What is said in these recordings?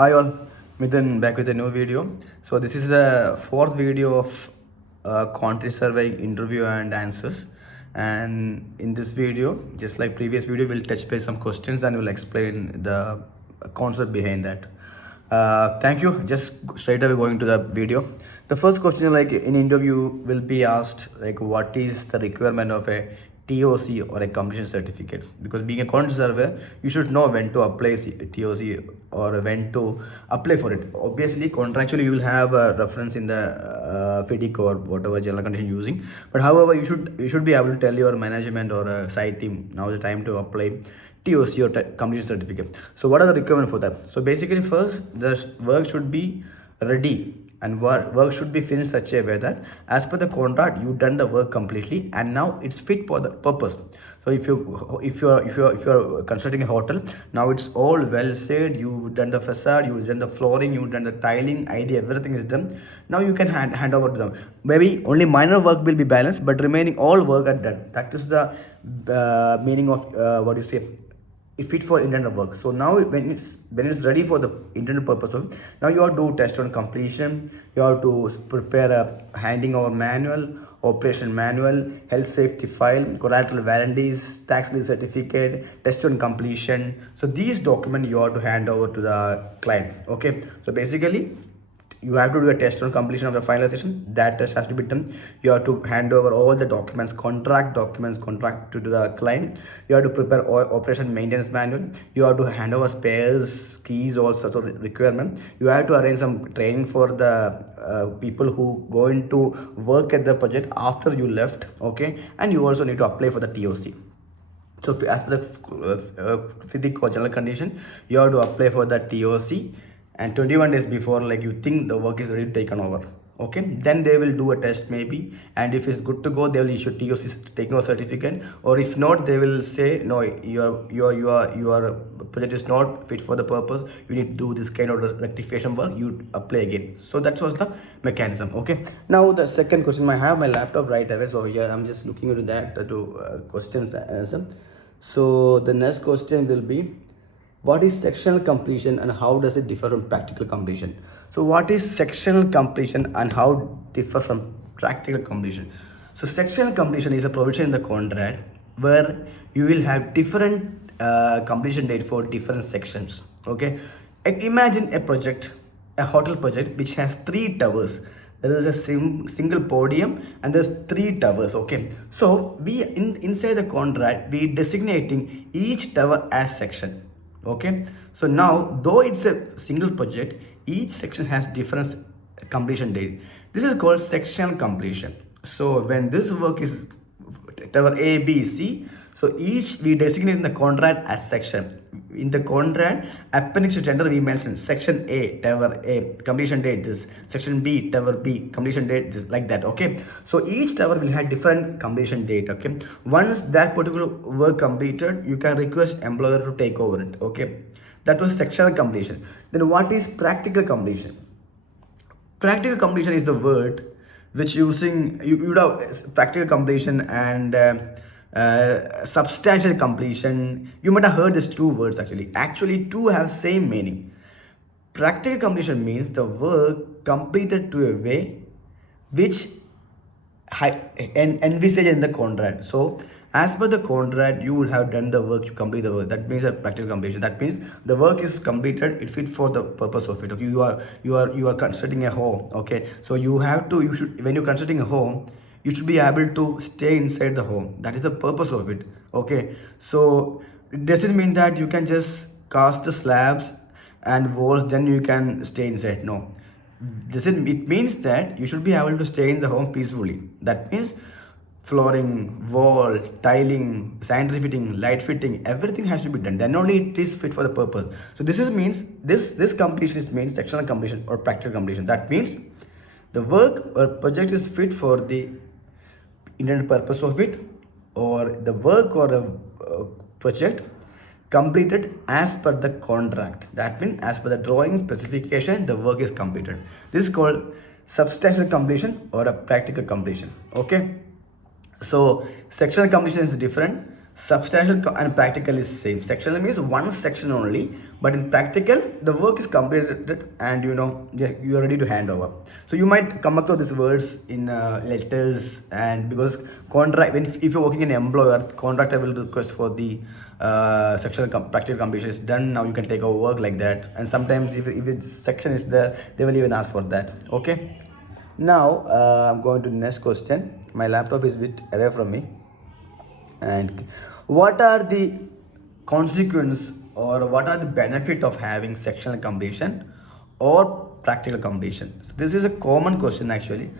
Hi all, Mithun back with a new video. So this is the fourth video of quantity survey interview and answers. And in this video, just like previous video, we'll touch base some questions and we'll explain the concept behind that. Thank you. Just straight away going to the video. The first question, like in interview, will be asked like what is the requirement of a TOC or a completion certificate, because being a quantity surveyor, you should know when to apply TOC or when to apply for it. Obviously, contractually, you will have a reference in the FIDIC or whatever general condition using. But however, you should be able to tell your management or site team now is the time to apply TOC or completion certificate. So what are the requirements for that? So basically, first the work should be ready and work should be finished such a way that as per the contract you done the work completely and now it's fit for the purpose. So if you're constructing a hotel, now it's all well said, you done the facade, you done the flooring, you done the tiling, idea, everything is done. Now you can hand over to them. Maybe only minor work will be balanced, but remaining all work are done. That is the meaning of what you say, it fit for intended work. So now when it's ready for the intended purpose of, now you have to test on completion, you have to prepare a handing over manual, operation manual, health safety file, collateral warranties, tax lien certificate, test on completion. So these documents you have to hand over to the client. Okay, so basically you have to do a test on completion of the finalization. That test has to be done. You have to hand over all the documents, contract to the client. You have to prepare operation maintenance manual. You have to hand over spares, keys, all sorts of requirement. You have to arrange some training for the people who going to work at the project after you left. Okay, and you also need to apply for the TOC. So as per the FIDIC or general condition, you have to apply for the TOC, and 21 days before, like you think the work is already taken over. Okay, then they will do a test maybe, and if it's good to go, they will issue TOC taking over certificate, or if not, they will say no, your project is not fit for the purpose, you need to do this kind of rectification work, you apply again. So that was the mechanism. Okay, now the second question, I have my laptop right away, so here I'm just looking into that to questions answer. So the next question will be, what is sectional completion and how does it differ from practical completion? So what is sectional completion and how differ from practical completion? So sectional completion is a provision in the contract where you will have different completion date for different sections. Okay, imagine a project, a hotel project which has 3 towers. There is a single podium and there's 3 towers. Okay, so we inside the contract we designating each tower as section. Okay, so now though it's a single project, each section has different completion date. This is called sectional completion. So when this work is tower A, B, C, so each we designate in the contract as section. In the contract appendix to tender we mention section A, tower A, completion date this, section B, tower B, completion date this, like that. Okay, so each tower will have different completion date. Okay, once that particular work completed, you can request employer to take over it. Okay, that was sectional completion. Then what is practical completion? Practical completion is the word which using you would have practical completion and substantial completion. You might have heard these 2 words actually 2 have same meaning. Practical completion means the work completed to a way which envisaged in the contract. So as per the contract, you would have done the work, you complete the work. That means a practical completion. That means the work is completed, it fit for the purpose of it. Okay, you are constructing a home. Okay, so you should, when you're constructing a home, you should be able to stay inside the home. That is the purpose of it. Okay, so it doesn't mean that you can just cast the slabs and walls, then you can stay inside. No, it means that you should be able to stay in the home peacefully. That means flooring, wall, tiling, sanitary fitting, light fitting, everything has to be done. Then only it is fit for the purpose. So this completion is means sectional completion or practical completion. That means the work or project is fit for the intended purpose of it, or the work or a project completed as per the contract. That means as per the drawing specification, the work is completed. This is called substantial completion or a practical completion. Okay, so sectional completion is different, Substantial and practical is same. Sectional means one section only, but in practical the work is completed and you are ready to hand over. So you might come across these words in letters, and because contract, if you're working in an employer, contractor will request for the sectional practical completion is done. Now you can take over work like that, and sometimes if its section is there, they will even ask for that. Okay. Now I'm going to the next question. My laptop is a bit away from me. And what are the consequence or what are the benefit of having sectional completion or practical completion? So this is a common question actually.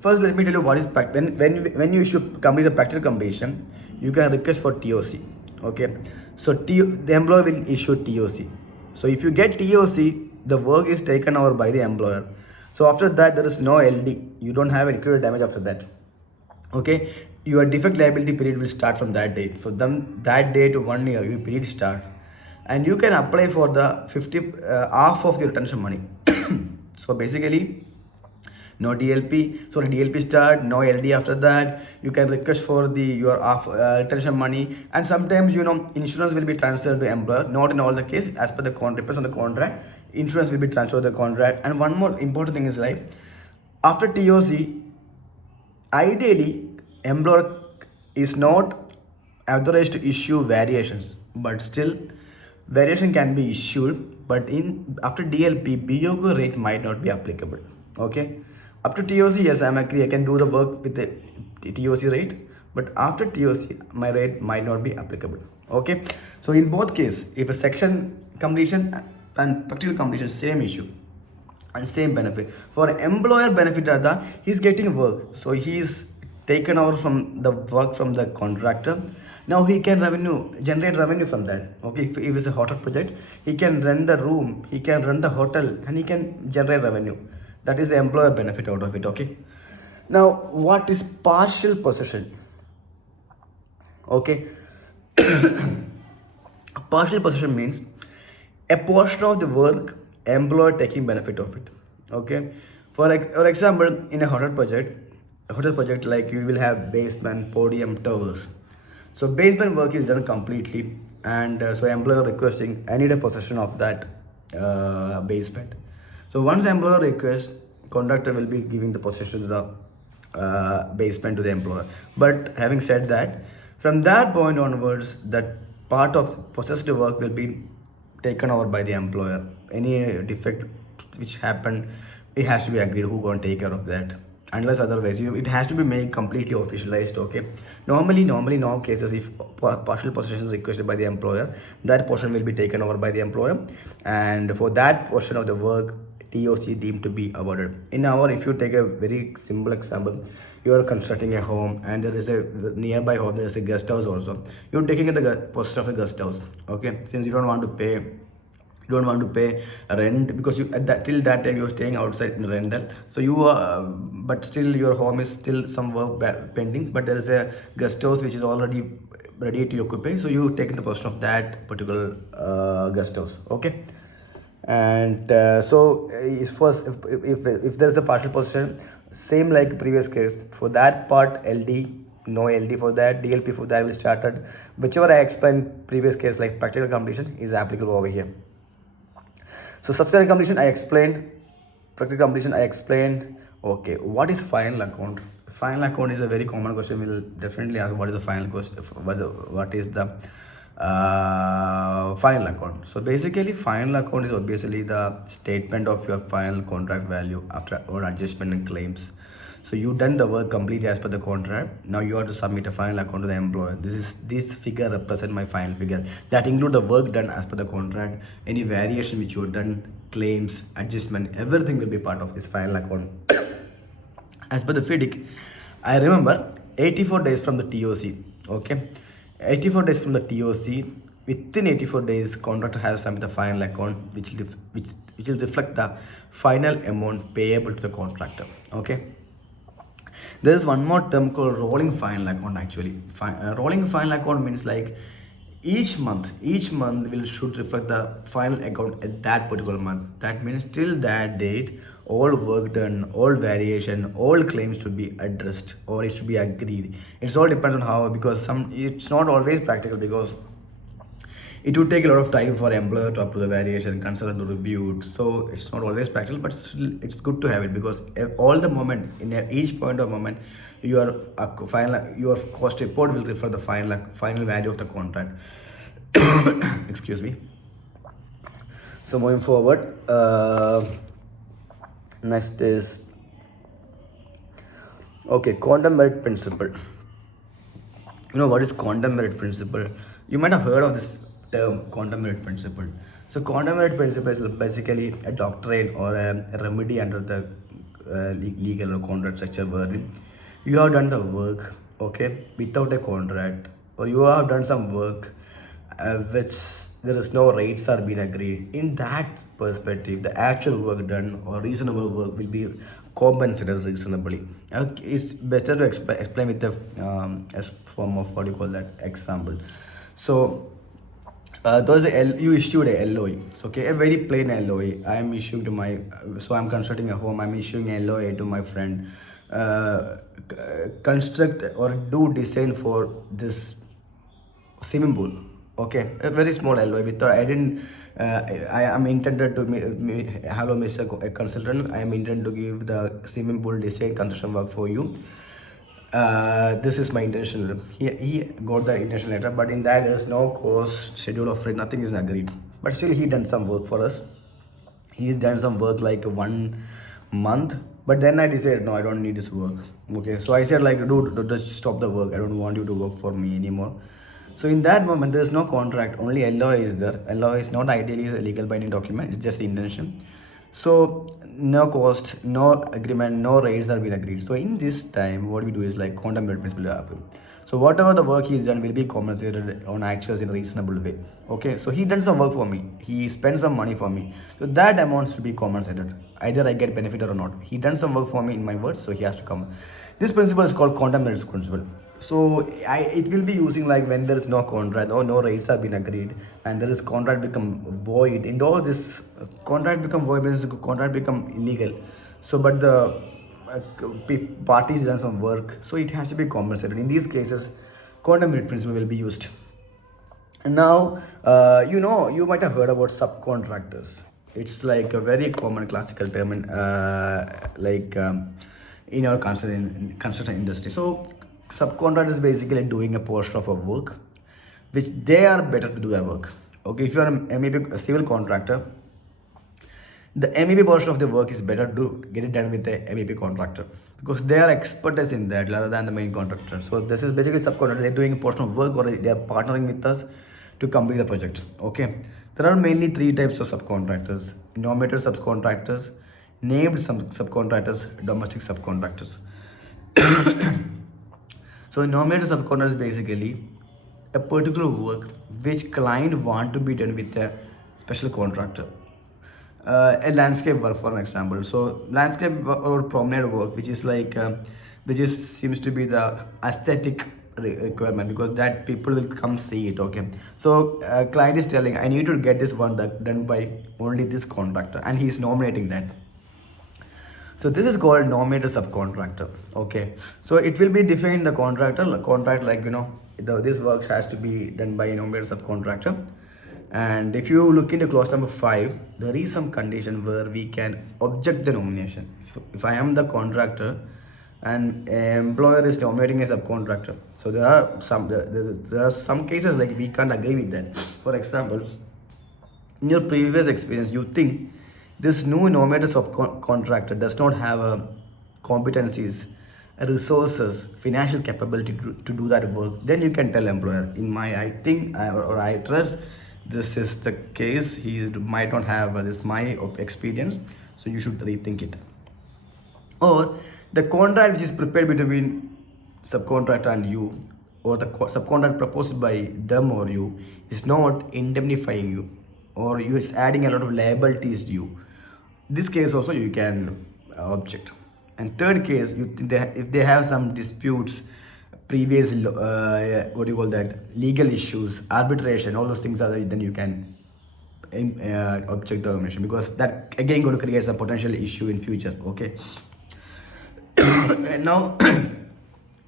First, let me tell you what is when you should complete the practical completion, you can request for TOC. Okay, so the employer will issue TOC. So if you get TOC, the work is taken over by the employer. So after that, there is no LD. You don't have any credit damage after that. Okay, your defect liability period will start from that date. For them, that day to 1 year your period start, and you can apply for the 50 half of the retention money. So basically, no DLP, sorry, DLP start, no LD after that. You can request for the your half retention money, and sometimes insurance will be transferred to employer. Not in all the case, as per the contract, on the contract, insurance will be transferred to the contract. And one more important thing is like after TOC, ideally, employer is not authorized to issue variations, but still variation can be issued. But in after DLP, BOGO rate might not be applicable. Okay, up to TOC, yes, I'm agree. I can do the work with the TOC rate, but after TOC, my rate might not be applicable. Okay, so in both cases, if a section completion and practical completion, same issue and same benefit. For employer benefit are the he's getting work, so he's taken over from the work from the contractor. Now he can generate revenue from that. Okay, if it's a hotel project, he can rent the room, he can run the hotel, and he can generate revenue. That is the employer benefit out of it. Okay, now what is partial possession? Okay, partial possession means a portion of the work, employer taking benefit of it. Okay, for example, in a hotel project, like you will have basement, podium, towers. So basement work is done completely, and so employer requesting I need a possession of that basement. So once employer requests, contractor will be giving the possession to the basement to the employer. But having said that, from that point onwards, that part of possessed work will be taken over by the employer. Any defect which happened, it has to be agreed who going to take care of that. Unless otherwise, it has to be made completely officialized. Okay, normally in all cases, if partial possession is requested by the employer, that portion will be taken over by the employer, and for that portion of the work, TOC deemed to be awarded. In our, if you take a very simple example, you are constructing a home and there is a nearby home, there is a guest house also. You're taking the possession of a guest house. Okay, since you don't want to pay rent, because you at that till that time you're staying outside in rental, so you are but still your home is still some work pending, but there is a guest house which is already ready to occupy, so you take the possession of that particular guest house. Okay, and so if there's a partial possession, same like previous case, for that part LD, no LD for that, DLP for that will started. Whichever I explained previous case like practical completion is applicable over here. So substantial completion I explained, practical completion I explained. Okay, what is final account? Final account is a very common question. We'll definitely ask what is the final question, what is the final account. So basically final account is obviously the statement of your final contract value after all adjustment and claims. So you done the work completely as per the contract. Now you have to submit a final account to the employer. This figure represent my final figure. That include the work done as per the contract, any variation which you have done, claims, adjustment, everything will be part of this final account. As per the FIDIC, I remember 84 days from the TOC. Okay, 84 days from the TOC. Within 84 days, contractor has submit the final account, which will reflect the final amount payable to the contractor. Okay. There is one more term called rolling final account actually. Rolling final account means like each month will should reflect the final account at that particular month. That means till that date, all work done, all variation, all claims should be addressed or it should be agreed. It's all depends on how, because some it's not always practical, because it would take a lot of time for employer to approve the variation, consultant to review it. So it's not always practical, but still it's good to have it, because all the moment in each point of moment, your cost report will reflect the final value of the contract. Excuse me. So moving forward, next is okay, quantum merit principle. You know what is quantum merit principle? You might have heard of this term, quantum merit principle. So quantum merit principle is basically a doctrine or a remedy under the legal or contract structure, where you have done the work, okay, without a contract, or you have done some work which there is no rates are being agreed. In that perspective, the actual work done or reasonable work will be compensated reasonably. Okay, it's better to explain with the as form of what you call that example. So you issued a LOI. So okay, a very plain LOI. I am issuing to my so I'm constructing a home. I'm issuing a LOI to my friend. Construct or do design for this swimming pool. Okay, a very small LOI. With I didn't. I am intended to hello, Mr. Consultant. I am intended to give the swimming pool design construction work for you. This is my intention. He got the intention letter, but in that there's no cost schedule of it. Nothing is agreed. But still, he done some work for us. He's done some work like 1 month. But then I decided, no, I don't need this work. Okay, so I said like, dude, just stop the work. I don't want you to work for me anymore. So in that moment, there is no contract. Only LOI is there. LOI is not ideally a legal binding document. It's just the intention. So no cost, no agreement, no rates are being agreed. So in this time, what we do is like quantum merit principle happen. So whatever the work he's done will be compensated on actuals in a reasonable way. Okay, so he done some work for me. He spent some money for me. So that amount should be compensated. Either I get benefit or not. He done some work for me in my words, so he has to come. This principle is called quantum merit principle. So it will be using like when there is no contract or no rates have been agreed and there is contract become void. In all this contract become void means contract become illegal. So but the parties done some work, so it has to be compensated. In these cases, quantum merit principle will be used. And now, you might have heard about subcontractors. It's like a very common classical term in our construction industry. So, subcontractors is basically doing a portion of a work which they are better to do their work. Okay, if you are a civil contractor, the MEP portion of the work is better to get it done with the MEP contractor because they are expertise in that rather than the main contractor. So this is basically subcontractor. They're doing a portion of work or they are partnering with us to complete the project. Okay, there are mainly three types of subcontractors: nominated subcontractors, named subcontractors, domestic subcontractors. So nominated subcontractor is basically a particular work which client want to be done with a special contractor. A landscape work for an example. So landscape or promenade work, which is like which is seems to be the aesthetic requirement because that people will come see it. Okay, so client is telling I need to get this one done by only this contractor and he's nominating that. So this is called nominated subcontractor. Okay, so it will be defined the contract like this work has to be done by a nominated subcontractor. And if you look into clause number 5, there is some condition where we can object the nomination. If I am the contractor and employer is nominating a subcontractor, so there are some cases like we can't agree with that. For example, in your previous experience, you think this new nominated subcontractor does not have competencies, resources, financial capability to do that work, then you can tell employer, I think or I trust this is the case, he might not have this my experience, so you should rethink it. Or the contract which is prepared between subcontractor and you, or the subcontract proposed by them or you, is not indemnifying you, or you is adding a lot of liabilities to you. This case also you can object. And third case, if they have some disputes previous what do you call that, legal issues, arbitration, all those things are there, then you can object the termination, because that again going to create some potential issue in future. Okay. And now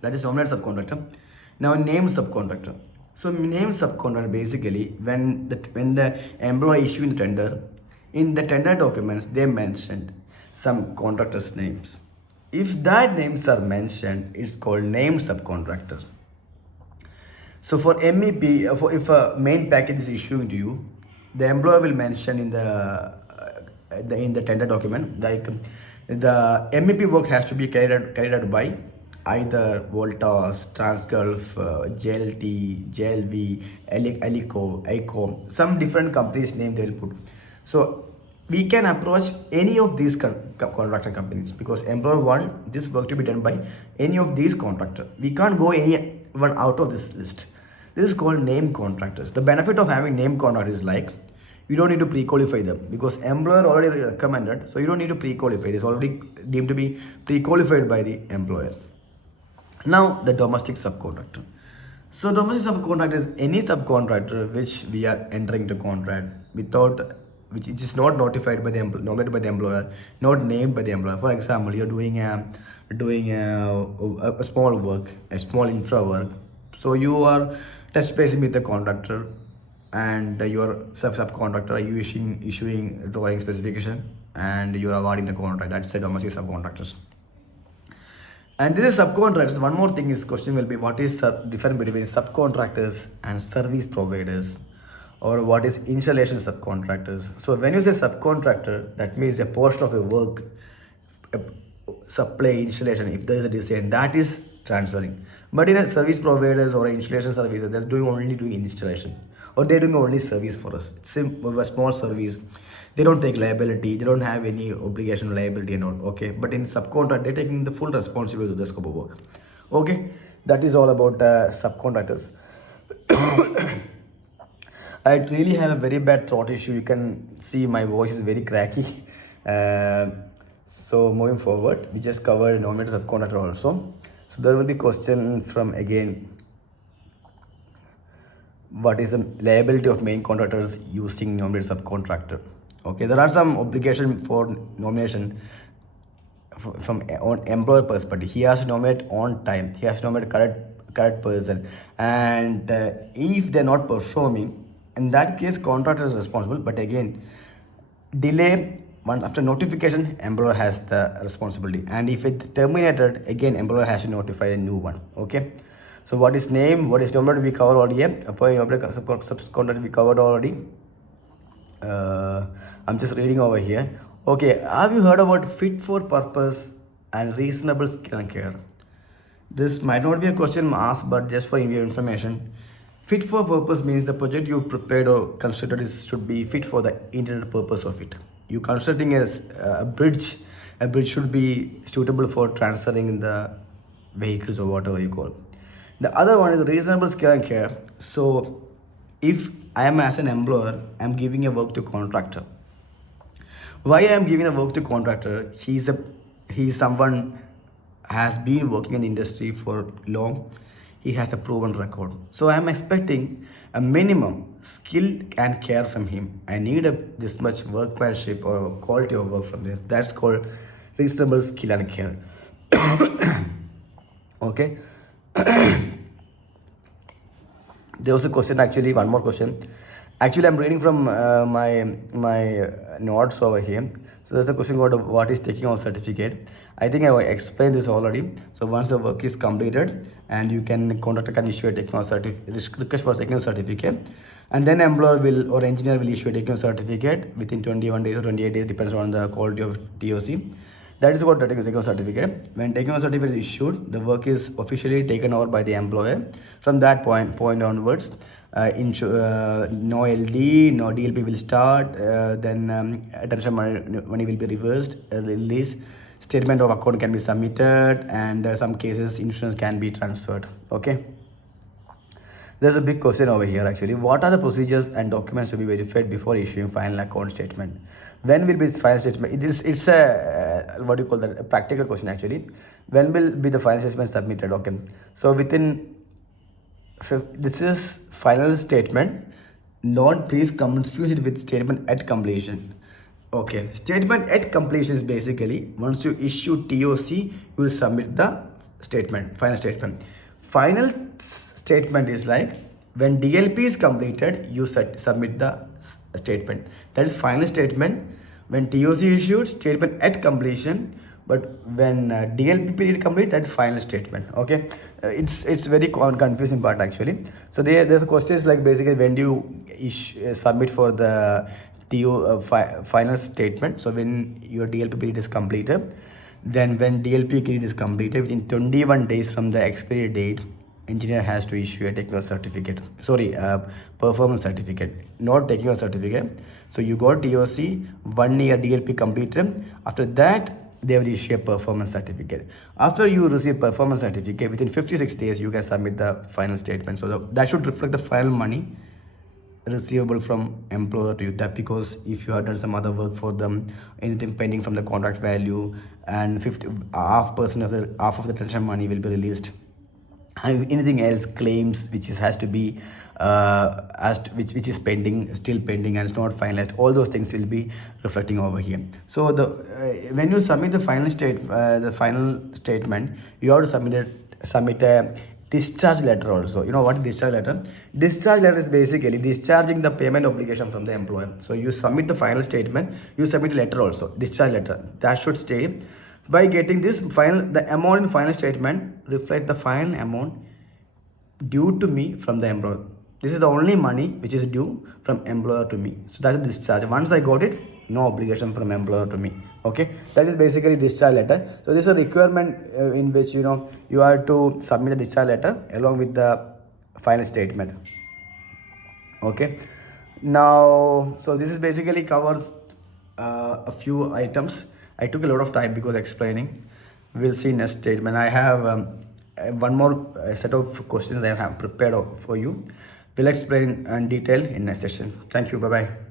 that is nominated subcontractor. Now name subcontractor. So name subcontractor basically when the employee issuing the tender, in the tender documents they mentioned some contractors' names. If that names are mentioned, it's called named subcontractor. So for MEP, if a main package is issuing to you, the employer will mention in the tender document, like the MEP work has to be carried out by either Voltas, Transgulf, JLT, JLV, Alico, ICO, some different companies name they will put. So we can approach any of these contractor companies, because employer want this work to be done by any of these contractor. We can't go any one out of this list. This is called name contractors. The benefit of having name contractors is like you don't need to pre-qualify them, because employer already recommended, so you don't need to pre-qualify. It's already deemed to be pre-qualified by the employer. Now the domestic subcontractor. So domestic subcontractor is any subcontractor which we are entering the contract without, which is not notified by the nominated by the employer, not named by the employer. For example, you're doing a small work, a small infra work. So you are touch basing with the contractor, and your subcontractor are you issuing drawing specification, and you are awarding the contract. That's a domestic subcontractors. And this is subcontractors. One more thing is question will be, what is the difference between subcontractors and service providers, or what is installation subcontractors? So when you say subcontractor, that means a portion of a work, a supply, installation, if there is a design, that is transferring. But in a service providers or installation services, that's only doing installation, or they're doing only service for us. A small service, they don't take liability, they don't have any obligation, liability and all. Okay, but in subcontract, they're taking the full responsibility of the scope of work. Okay, that is all about subcontractors. I really have a very bad throat issue. You can see my voice is very cracky. So moving forward, we just covered nominated subcontractor also. So there will be question from again, what is the liability of main contractors using nominated subcontractor? Okay, there are some obligation for nomination from on employer perspective. He has to nominate on time. He has to nominate correct person, and if they're not performing, in that case, contractor is responsible. But again, delay one after notification, employer has the responsibility, and if it terminated, again employer has to notify a new one. Okay. So what is name, what is nominated, we covered already. Subcontract we covered already. I'm just reading over here. Okay, have you heard about fit for purpose and reasonable skill and care? This might not be a question asked, but just for your information, fit for purpose means the project you prepared or constructed should be fit for the intended purpose of it. You constructing as a bridge should be suitable for transferring the vehicles or whatever you call. The other one is reasonable skill and care. So if I am as an employer, I am giving a work to contractor. Why I am giving a work to contractor? He is someone has been working in the industry for long. He has a proven record. So I am expecting a minimum skill and care from him. I need this much workmanship or quality of work from this. That's called reasonable skill and care. Okay. There was a question, actually one more question. Actually I'm reading from my notes over here. So there's a question about what is taking on certificate. I think I explained this already. So once the work is completed, and you can contractor can issue a technical request for technical certificate, and then employer will or engineer will issue a technical certificate within 21 days or 28 days, depends on the quality of TOC. That is what the technical certificate. When technical certificate is issued, the work is officially taken over by the employer. From that point onwards, no LD, no DLP will start. Then attention money will be reversed, release. Statement of account can be submitted, and some cases insurance can be transferred. Okay. There's a big question over here actually. What are the procedures and documents to be verified before issuing final account statement? When will be this final statement? It's a what do you call that? A practical question actually. When will be the final statement submitted? Okay. So within, so this is final statement. Don't please confuse it with statement at completion. Okay, statement at completion is basically once you issue TOC, you will submit the statement, final statement. Final statement is like when DLP is completed, you submit the statement. That is final statement. When TOC issued, statement at completion. But when DLP period complete, that's final statement. Okay, it's very confusing part actually. So there's a questions like basically when do you submit for the final statement. So when your DLP period is completed, then when DLP period is completed within 21 days from the expiry date, engineer has to issue a technical certificate, sorry, performance certificate, not technical certificate. So you got TOC, 1 year DLP completed. After that they will issue a performance certificate. After you receive performance certificate, within 56 days you can submit the final statement. So that should reflect the final money receivable from employer to you. That because if you have done some other work for them, anything pending from the contract value, and 50 half% of the half of the retention money will be released, and anything else claims which has to be which is pending, still pending and it's not finalized, all those things will be reflecting over here. So the when you submit the final statement, you have to submit a discharge letter also. You know what discharge letter? Discharge letter is basically discharging the payment obligation from the employer. So you submit the final statement, you submit a letter also, discharge letter, that should stay. By getting this final, the amount in final statement reflect the final amount due to me from the employer. This is the only money which is due from employer to me. So that's a discharge. Once I got it, no obligation from employer to me. Okay, that is basically discharge letter. So this is a requirement in which you have to submit the discharge letter along with the final statement. Okay, now so this is basically covers a few items. I took a lot of time because explaining. We'll see next statement. I have one more set of questions I have prepared for you. We'll explain in detail in next session. Thank you. Bye bye.